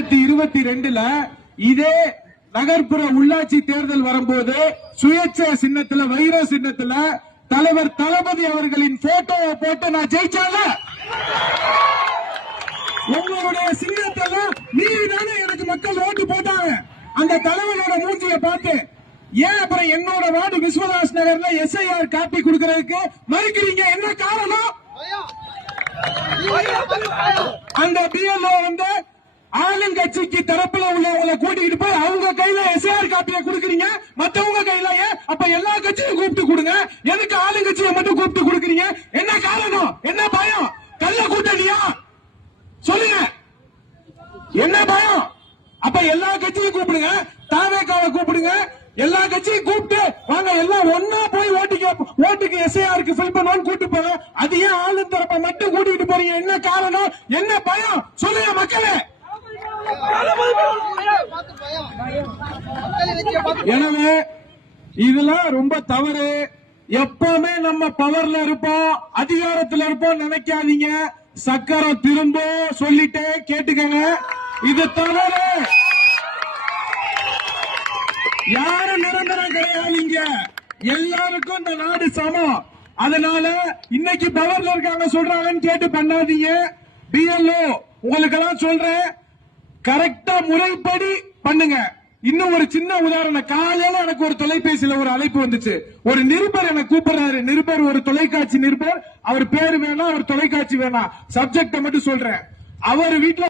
2022 இதே நகர்ப்புற உள்ளாட்சி தேர்தல் வரும்போது சுயேட்சை சின்னத்துல வைர சின்னத்துல தலைவர் தளபதி அவர்களின் போட்டோவை போட்டு நான் ஜெயிச்சால உங்களுடைய சின்னத்தெல்லாம் நீதானே எனக்கு மக்கள் ஓட்டு போட்டாங்க. அந்த தலைவரோட மூஞ்சிய பார்த்து ஏன் அப்புறம் என்னோட வார்டு விஸ்வதாஸ் நகர்ல எஸ்ஐஆர் காப்பி கொடுக்கறதுக்கு மறுக்கிறீங்க? என்ன காரணம்? அந்த பிஎல்ஓ வந்து ஆளுங்கட்சிக்கு தரப்புல உள்ளவங்களை கூட்டிட்டு போய் அவங்க கையில எஸ்ஐஆர் காப்பியை கொடுக்கறீங்க, மத்தவங்க கையில அப்ப எல்லா கட்சியும் கூப்பிட்டு கொடுங்க, எதுக்கு ஆளுங்கட்சியை மட்டும் கூப்பிட்டு கொடுக்கறீங்க? என்ன காரணம்? என்ன பயம்? கள்ள கூட்டணியா? சொல்லுங்க, என்ன பயம்? அப்ப எல்லா கட்சியும் கூப்பிடுங்க, தாவேக்காவை கூப்பிடுங்க, எல்லா கட்சியும் கூப்பிட்டு வாங்க எல்லாம் ஒன்னா போய் ஓட்டுக்கு எஸ்ஐஆருக்கு ஃபில் பண்ணுவோம் கூட்டு போங்க. அது ஏன் ஆளு தரப்ப மட்டும் கூட்டிட்டு போறீங்க? என்ன காரணம்? என்ன பயம்? சொல்லுங்க மக்களே. எனவே இதெல்லாம் ரொம்ப தவறு. எப்பவுமே நம்ம பவர்ல இருப்போம், அதிகாரத்தில் இருப்போம் நினைக்காதீங்க. சக்கரம் திரும்ப சொல்லிட்டே கேட்டுக்கங்க. இது தவறு. யாரும் நிரந்தரம் கிடையாதுங்க. எல்லாருக்கும் இந்த நாடு சமம். அதனால இன்னைக்கு பவர்ல இருக்காங்க சொல்றாங்கன்னு கேட்டு பண்ணாதீங்க. பிஎல்ஓ உங்களுக்கு எல்லாம் சொல்றேன், கரெக்டா முறைப்படி பண்ணுங்க. இன்னும் ஒரு சின்ன உதாரணம், காலையில எனக்கு ஒரு தொலைபேசியில ஒரு அழைப்பு வந்துச்சு. ஒரு நிருபர் எனக்கு கூப்பிடுறாரு. நிருபர் ஒரு தொலைக்காட்சி நிருபர். அவர் பேரு வேணாம், அவர் தொலைக்காட்சி வேணாம், சப்ஜெக்ட மட்டும் சொல்றேன். அவர் வீட்டுல